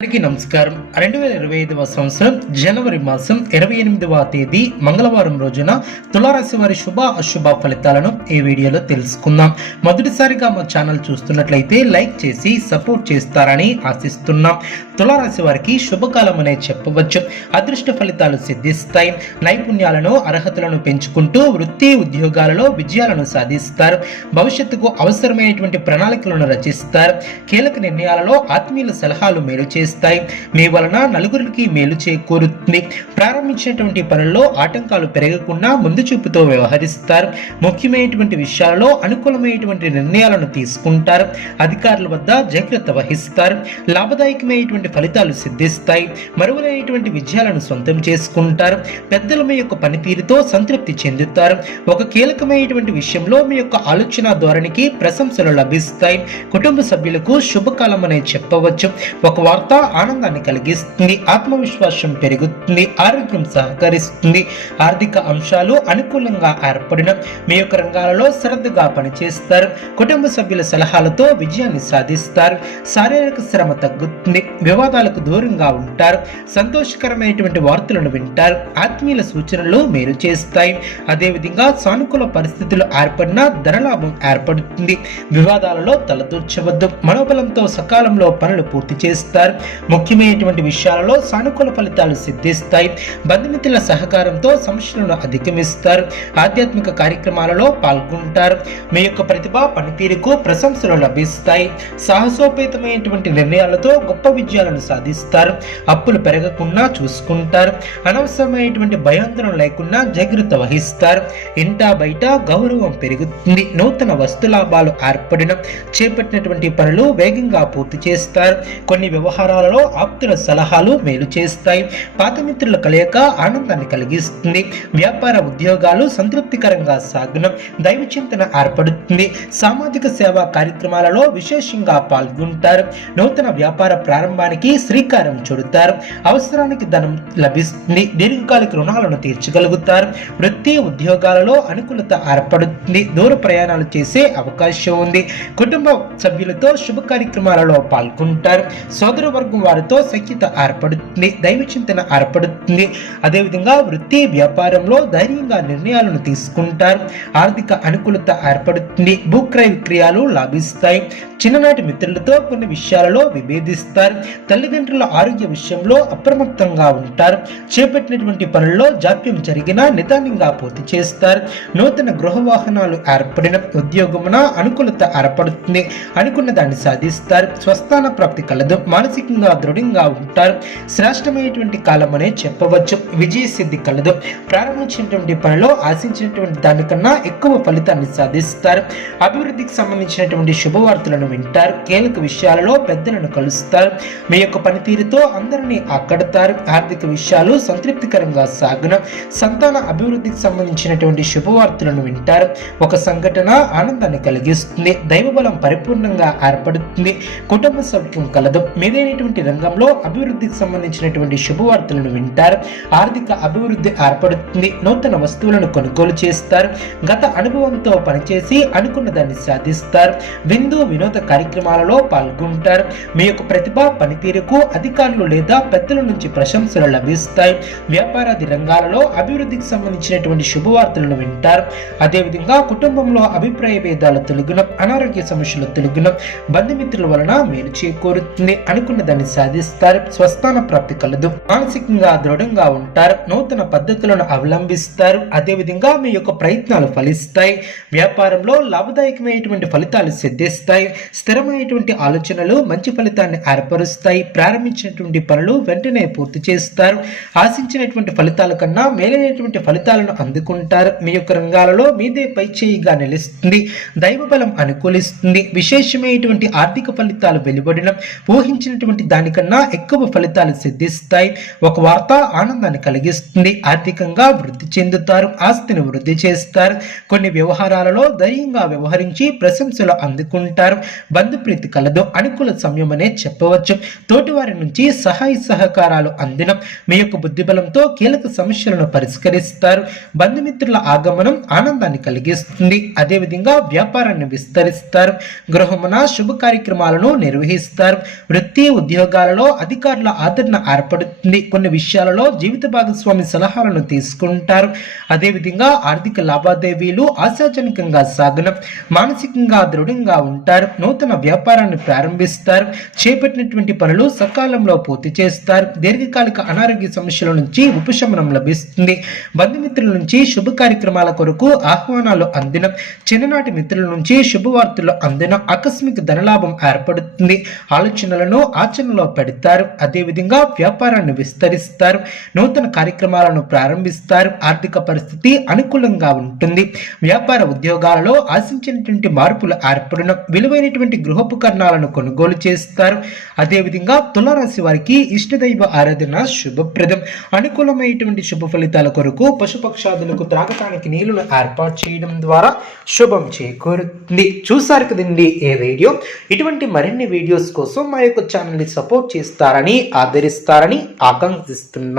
అందరికీ నమస్కారం. 2025వ సంవత్సరం జనవరి మాసం 28వ తేదీ మంగళవారం రోజున తులారాశి వారి శుభ అశుభ ఫలితాలను ఈ వీడియోలో తెలుసుకుందాం. మొదటిసారిగా మా ఛానల్ చూస్తున్నట్లయితే లైక్ చేసి సపోర్ట్ చేస్తారని ఆశిస్తున్నాం. తులారాశి వారికి శుభకాలం అనే చెప్పవచ్చు. అదృష్ట ఫలితాలు సిద్ధిస్తాయి. నైపుణ్యాలను అర్హతలను పెంచుకుంటూ వృత్తి ఉద్యోగాలలో విజయాలను సాధిస్తారు. భవిష్యత్తుకు అవసరమైనటువంటి ప్రణాళికలను రచిస్తారు. కీలక నిర్ణయాలలో ఆత్మీయుల సలహాలు మేలు చేస్తారు. మీ వలన నలుగురికి మేలు చేకూరుతుంది. ప్రారంభించినటువంటి పనుల్లో ఆటంకాలు పెరగకుండా ముందు చూపుతో వ్యవహరిస్తారు. ముఖ్యమైనటువంటి విషయాలలో అనుకూలమైనటువంటి నిర్ణయాలను తీసుకుంటారు. అధికారుల వద్ద జాగ్రత్త వహిస్తారు. లాభదాయకమైనటువంటి ఫలితాలు సిద్ధిస్తాయి. మరువైనటువంటి విజయాలను సొంతం చేసుకుంటారు. పెద్దల మీ యొక్క పనితీరుతో సంతృప్తి చెందుతారు. ఒక కీలకమైనటువంటి విషయంలో మీ యొక్క ఆలోచన ధోరణికి ప్రశంసలు లభిస్తాయి. కుటుంబ సభ్యులకు శుభకాలం అనే చెప్పవచ్చు. ఒక వార్త ఆనందాన్ని కలిగిస్తుంది. ఆత్మవిశ్వాసం పెరుగుతుంది. ఆరోగ్యం సహకరిస్తుంది. ఆర్థిక అంశాలు అనుకూలంగా ఏర్పడిన మీ యొక్క రంగాలలో శ్రద్ధగా పనిచేస్తారు. కుటుంబ సభ్యుల సలహాలతో విజయాన్ని సాధిస్తారు. శారీరక శ్రమ తగ్గుతుంది. వివాదాలకు దూరంగా ఉంటారు. సంతోషకరమైనటువంటి వార్తలను వింటారు. ఆత్మీయుల సూచనలు మేలు చేస్తాయి. అదేవిధంగా సానుకూల పరిస్థితులు ఏర్పడిన ధనలాభం ఏర్పడుతుంది. వివాదాలలో తలదూర్చవద్దు. మనోబలంతో సకాలంలో పనులు పూర్తి చేస్తారు. ముఖ్యమైనటువంటి విషయాలలో సానుకూల ఫలితాలు సిద్ధిస్తాయి. బంధుమిత్రుల సహకారంతో సమస్యలను అధిగమిస్తారు. ఆధ్యాత్మిక కార్యక్రమాలలో పాల్గొంటారు. మీ యొక్క ప్రతిభ పనితీరుకు ప్రశంసలు లభిస్తాయి. సాహసోపేతమైనటువంటి నిర్ణయాలతో గొప్ప విజయాలను సాధిస్తారు. అప్పులు పెరగకుండా చూసుకుంటారు. అనవసరమైనటువంటి భయాందోళన లేకుండా జాగ్రత్త వహిస్తారు. ఇంటా బయట గౌరవం పెరుగుతుంది. నూతన వస్తు లాభాలు ఏర్పడిన చేపట్టినటువంటి పనులు వేగంగా పూర్తి చేస్తారు. కొన్ని వ్యవహారాలలో ఆప్తుల సలహాలు మేలు చేస్తాయి. పాత మిత్రుల కలయిక ఆనందాన్ని కలిగిస్తుంది. వ్యాపార ఉద్యోగాలు సంతృప్తికరంగా సాగును. దైవ చింతన ఏర్పడుతుంది. సామాజిక సేవా కార్యక్రమాలలో విశేషంగా పాల్గొంటారు. నూతన వ్యాపార ప్రారంభానికి శ్రీకారం చుడతారు. అవసరానికి ధనం లభిస్తుంది. దీర్ఘకాలిక రుణాలను తీర్చగలుగుతారు. వృత్తి ఉద్యోగాలలో అనుకూలత ఏర్పడుతుంది. దూర ప్రయాణాలు చేసే అవకాశం ఉంది. కుటుంబ సభ్యులతో శుభ కార్యక్రమాలలో పాల్గొంటారు. సోదర వర్గం వారితో సఖ్యత ఏర్పడుతుంది. దైవ చింతన ఏర్పడుతుంది. అదేవిధంగా వృత్తి వ్యాపారంలో ధైర్యంగా నిర్ణయాలను తీసుకుంటారు. ఆర్థిక అనుకూలత ఏర్పడుతుంది. భూక్రయ విక్రయాలు లాభిస్తాయి. చిన్ననాటి మిత్రులతో కొన్ని విషయాలలో విభేదిస్తారు. తల్లిదండ్రుల ఆరోగ్య విషయంలో అప్రమత్తంగా ఉంటారు. చేపట్టినటువంటి పనుల్లో జాప్యం జరిగినా నిదానంగా పూర్తి చేస్తారు. నూతన గృహ వాహనాలు ఏర్పడిన ఉద్యోగమున అనుకూలత ఏర్పడుతుంది. అనుకున్న దాన్ని సాధిస్తారు. స్వస్థాన ప్రాప్తి కలదు. మానసికంగా దృఢంగా ఉంటారు. శ్రేష్టమైనటువంటి కాలం అనే చెప్పవచ్చు. విజయ సిద్ధి కలదు. ప్రారంభించినటువంటి పనిలో ఆశించినటువంటి దానికన్నా ఎక్కువ ఫలితాన్ని సాధిస్తారు. అభివృద్ధికి సంబంధించినటువంటి శుభవార్తలను వింటారు. కీలక విషయాలలో పెద్దలను కలుస్తారు. మీ యొక్క పనితీరుతో అందరినీ ఆకడతారు. ఆర్థిక విషయాలు సంతృప్తికరంగా సాగున. సంతాన అభివృద్ధికి సంబంధించినటువంటి శుభవార్తలను వింటారు. ఒక సంఘటన ఆనందాన్ని కలిగిస్తుంది. దైవబలం పరిపూర్ణంగా ఏర్పడుతుంది. కుటుంబ సౌఖ్యం కలదు. మీదైనటువంటి రంగంలో అభివృద్ధికి సంబంధించినటువంటి శుభవార్తలను వింటారు. ఆర్థిక అభివృద్ధి ఏర్పడుతుంది. నూతన వస్తువులను కొనుగోలు చేస్తారు. గత అనుభవంతో పనిచేసి అనుకున్న దాన్ని సాధిస్తారు. విందు వినోద కార్యక్రమాలలో పాల్గొంటారు. మీ యొక్క ప్రతిభ పనితీరుకు అధికారులు లేదా పెద్దల నుంచి ప్రశంసలు లభిస్తాయి. వ్యాపారాది రంగాలలో అభివృద్ధికి సంబంధించినటువంటి శుభవార్తలను వింటారు. అదేవిధంగా కుటుంబంలో అభిప్రాయ భేదాలు తొలగిన, అనారోగ్య సమస్యలు తొలగిన, బంధుమిత్రుల వలన మేలు చేకూరుతుంది. అనుకున్న దాన్ని సాధిస్తారు. స్వస్థాన ప్రాప్తి కలదు. మానసికంగా దృఢంగా ఉంటారు. నూతన పద్ధతులను అవలంబిస్తారు. అదేవిధంగా మీ యొక్క ప్రయత్నాలు ఫలిస్తాయి. వ్యాపారంలో లాభదాయకమైనటువంటి ఫలితాలు సిద్ధిస్తాయి. స్థిరమైనటువంటి ఆలోచనలు మంచి ఫలితాన్ని ఏర్పరుస్తాయి. ప్రారంభించినటువంటి పనులు వెంటనే పూర్తి చేస్తారు. ఆశించినటువంటి ఫలితాల కన్నా మేలైనటువంటి ఫలితాలను అందుకుంటారు. మీ యొక్క రంగాలలో మీదే పై చేయిగా నిలుస్తుంది. దైవ బలం అనుకూలిస్తుంది. విశేషమైనటువంటి ఆర్థిక ఫలితాలు వెలువడిన ఊహించినటువంటి దానికన్నా ఎక్కువ ఫలితాలు సిద్ధిస్తాయి. ఒక వార్త ఆనందాన్ని కలిగిస్తుంది. ఆర్థికంగా వృద్ధి చెందుతారు. ఆస్తిని వృద్ధి చేస్తారు. కొన్ని వ్యవహారాలలో ధైర్యంగా వ్యవహరించి ప్రశంసలు అందుకుంటారు. బంధుప్రీతి కలదు. అనుకూల సమయం అనే చెప్పవచ్చు. తోటివారి నుంచి సహాయ సహకారాలు అందిన మీ యొక్క బుద్ధిబలంతో కీలక సమస్యలను పరిష్కరిస్తారు. బంధుమిత్రుల ఆగమనం ఆనందాన్ని కలిగిస్తుంది. అదేవిధంగా వ్యాపారాన్ని విస్తరిస్తారు. గృహమున శుభ కార్యక్రమాలను నిర్వహిస్తారు. వృత్తి ఉద్యోగాలలో అధికారుల ఆదరణ ఏర్పడుతుంది. కొన్ని విషయాలలో జీవిత భాగస్వామి సలహాలను తీసుకుంటారు. అదేవిధంగా ఆర్థిక లావాదేవీలు ఆశాజనకంగా సాగడం, మానసికంగా దృఢంగా ఉంటారు. నూతన వ్యాపారాన్ని ప్రారంభిస్తారు. చేపట్టినటువంటి పనులు సకాలంలో పూర్తి చేస్తారు. దీర్ఘకాలిక అనారోగ్య సమస్యల నుంచి ఉపశమనం లభిస్తుంది. బంధుమిత్రుల నుంచి శుభ కార్యక్రమాల కొరకు ఆహ్వానాలు అందిన, చిన్ననాటి మిత్రుల నుంచి శుభవార్తలు అందిన, ఆకస్మిక ధనలాభం ఏర్పడుతుంది. ఆలోచనలను ఆచరణలో పెడతారు. అదేవిధంగా వ్యాపారాన్ని విస్తరిస్తారు. నూతన కార్యక్రమాలను ప్రారంభిస్తారు. ఆర్థిక పరిస్థితి అనుకూలంగా ఉంటుంది. వ్యాపార ఉద్యోగాలలో ఆశించినటువంటి మార్పులు ఏర్పడిన, విలువైనటువంటి గృహోపకరణాలను కొనుగోలు చేస్తారు. అదేవిధంగా తులారాశి వారికి ఇష్టదైవ ఆరాధన శుభప్రదం. అనుకూలమైనటువంటి శుభ ఫలితాల కొరకు పశుపక్షాదులకు త్రాగటానికి నీళ్లను ఏర్పాటు చేయడం ద్వారా శుభం చేకూరుతుంది. చూసారు కదండి ఏ వీడియో. ఇటువంటి మరిన్ని వీడియోస్ కోసం మా యొక్క ఛానల్ని సపోర్ట్ చేస్తారని, ఆదరిస్తారని ఆకాంక్షిస్తున్నాను.